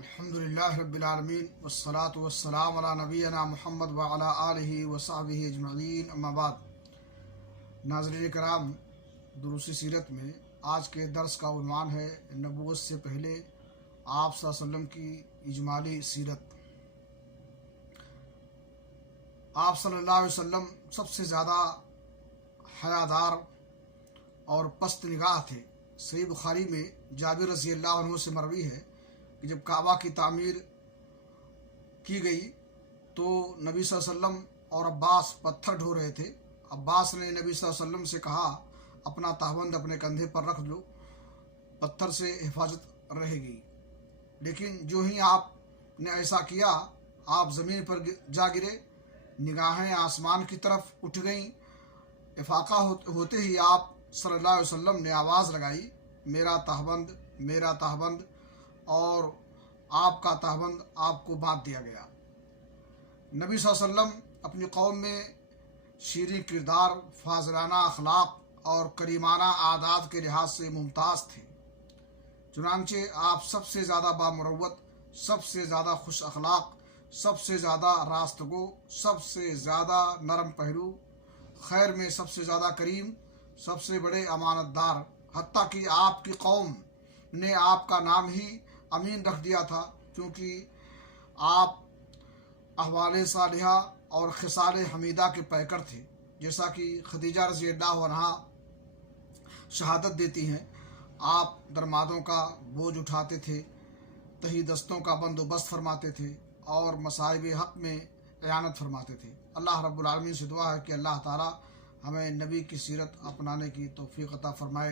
الحمدللہ رب العالمین والصلاة والسلام علی نبینا محمد وعلی آلہ وصحبہ اجمعین، اما بعد۔ ناظرین کرام، دروس سیرت میں آج کے درس کا عنوان ہے نبوت سے پہلے آپ صلی اللہ علیہ وسلم کی اجمالی سیرت۔ آپ صلی اللہ علیہ وسلم سب سے زیادہ حیادار اور پست نگاہ تھے۔ صحیح بخاری میں جابر رضی اللہ عنہ سے مروی ہے کہ جب کعبہ کی تعمیر کی گئی تو نبی صلی اللہ علیہ وسلم اور عباس پتھر ڈھو رہے تھے۔ عباس نے نبی صلی اللہ علیہ وسلم سے کہا، اپنا تہبند اپنے کندھے پر رکھ لو، پتھر سے حفاظت رہے گی۔ لیکن جو ہی آپ نے ایسا کیا، آپ زمین پر جا گرے، نگاہیں آسمان کی طرف اٹھ گئیں۔ افاقہ ہوتے ہی آپ صلی اللہ علیہ وسلم نے آواز لگائی، میرا تہبند، میرا تہبند، اور آپ کا تہبند آپ کو باندھ دیا گیا۔ نبی صلی اللہ علیہ وسلم اپنی قوم میں شیریں کردار، فاضلانہ اخلاق اور کریمانہ عادات کے لحاظ سے ممتاز تھے۔ چنانچہ آپ سب سے زیادہ بامروت، سب سے زیادہ خوش اخلاق، سب سے زیادہ راست گو، سب سے زیادہ نرم پہلو، خیر میں سب سے زیادہ کریم، سب سے بڑے امانت دار، حتیٰ کہ آپ کی قوم نے آپ کا نام ہی امین رکھ دیا تھا، کیونکہ آپ احوال صالحہ اور خصال حمیدہ کے پیکر تھے۔ جیسا کہ خدیجہ رضی اللہ عنہا شہادت دیتی ہیں، آپ درمادوں کا بوجھ اٹھاتے تھے، تہی دستوں کا بندوبست فرماتے تھے اور مصائب حق میں اعانت فرماتے تھے۔ اللہ رب العالمین سے دعا ہے کہ اللہ تعالی ہمیں نبی کی سیرت اپنانے کی توفیق عطا فرمائے۔